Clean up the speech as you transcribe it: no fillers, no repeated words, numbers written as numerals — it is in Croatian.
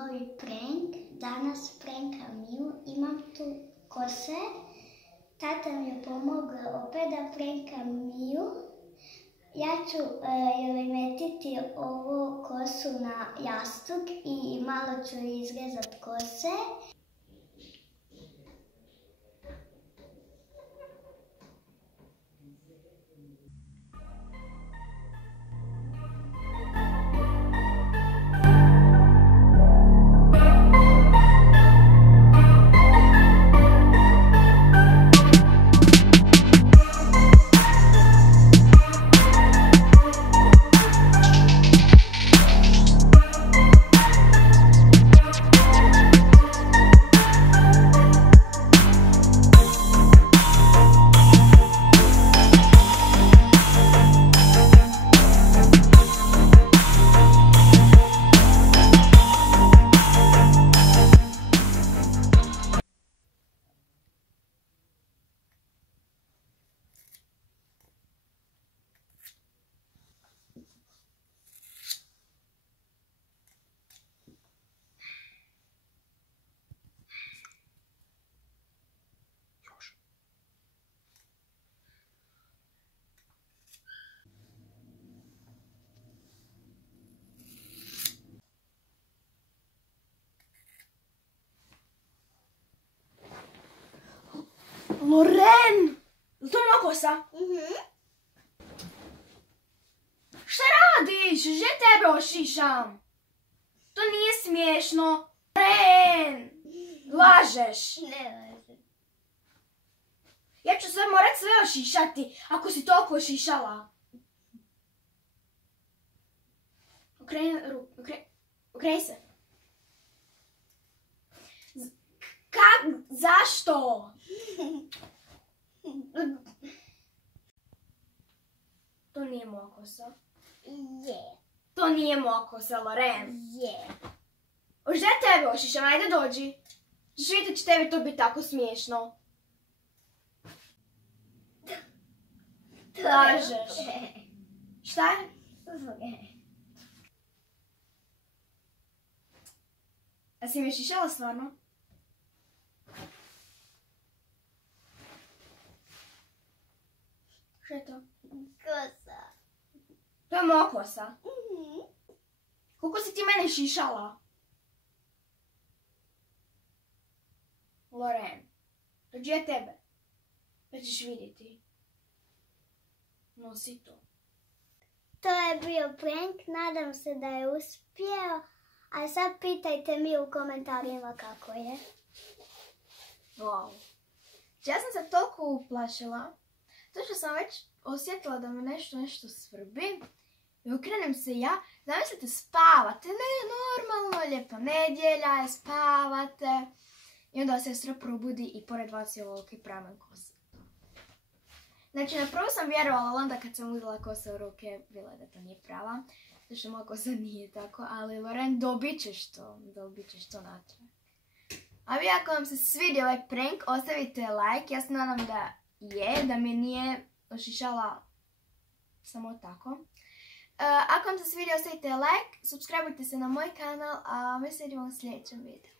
novi prank. Danas prankam Miju. Imam tu kose. Tata mi je pomogao opet da prankam Miju. Ja ću joj metiti ovu kosu na jastuk i malo ću izrezat kose. Loren! To moja kosa? Šta radiš? Že tebe ošišam? To nije smiješno. Loren! Lažeš. Ne lažem. Ja ću sve morat sve ošišati, ako si toliko ošišala. Okreni se. Zašto? To nije moja kosa. Je. To nije moja kosa, Loren. Je. Ožde tebe ošišam, ajde dođi. Žeš vidjeti će tebi to biti tako smiješno. Lažeš. Šta je? A si mi ošišala stvarno? Šta je to? Kosa. To je moja kosa. Koliko si ti mene šišala? Loren, dođi ja tebe. Pa ćeš vidjeti. Nosi to. To je bio prank, nadam se da je uspio. A sad pitajte mi u komentarima kako je. Wow. Ja sam se toliko uplašila. To što sam već osjetila da me nešto svrbi. I okrenem se ja. Zamislite, spavate. Ne, normalno, lijepa nedjelja je, spavate. I onda se sestra probudi i pored vas je ovoliki pramen kosa. Znači, na prvo sam vjerovala, onda kad sam uzela kosa u ruke, bila da to nije prava. Zato što moja kosa nije tako, ali Loren, dobit ćeš to natrag. A vi ako vam se svidio ovaj prank, ostavite like, ja se nadam da mi nije ošišala samo tako. Ako vam se svidio, ostavite like, subscribeujte se na moj kanal, a mi se vidimo u sljedećem videu.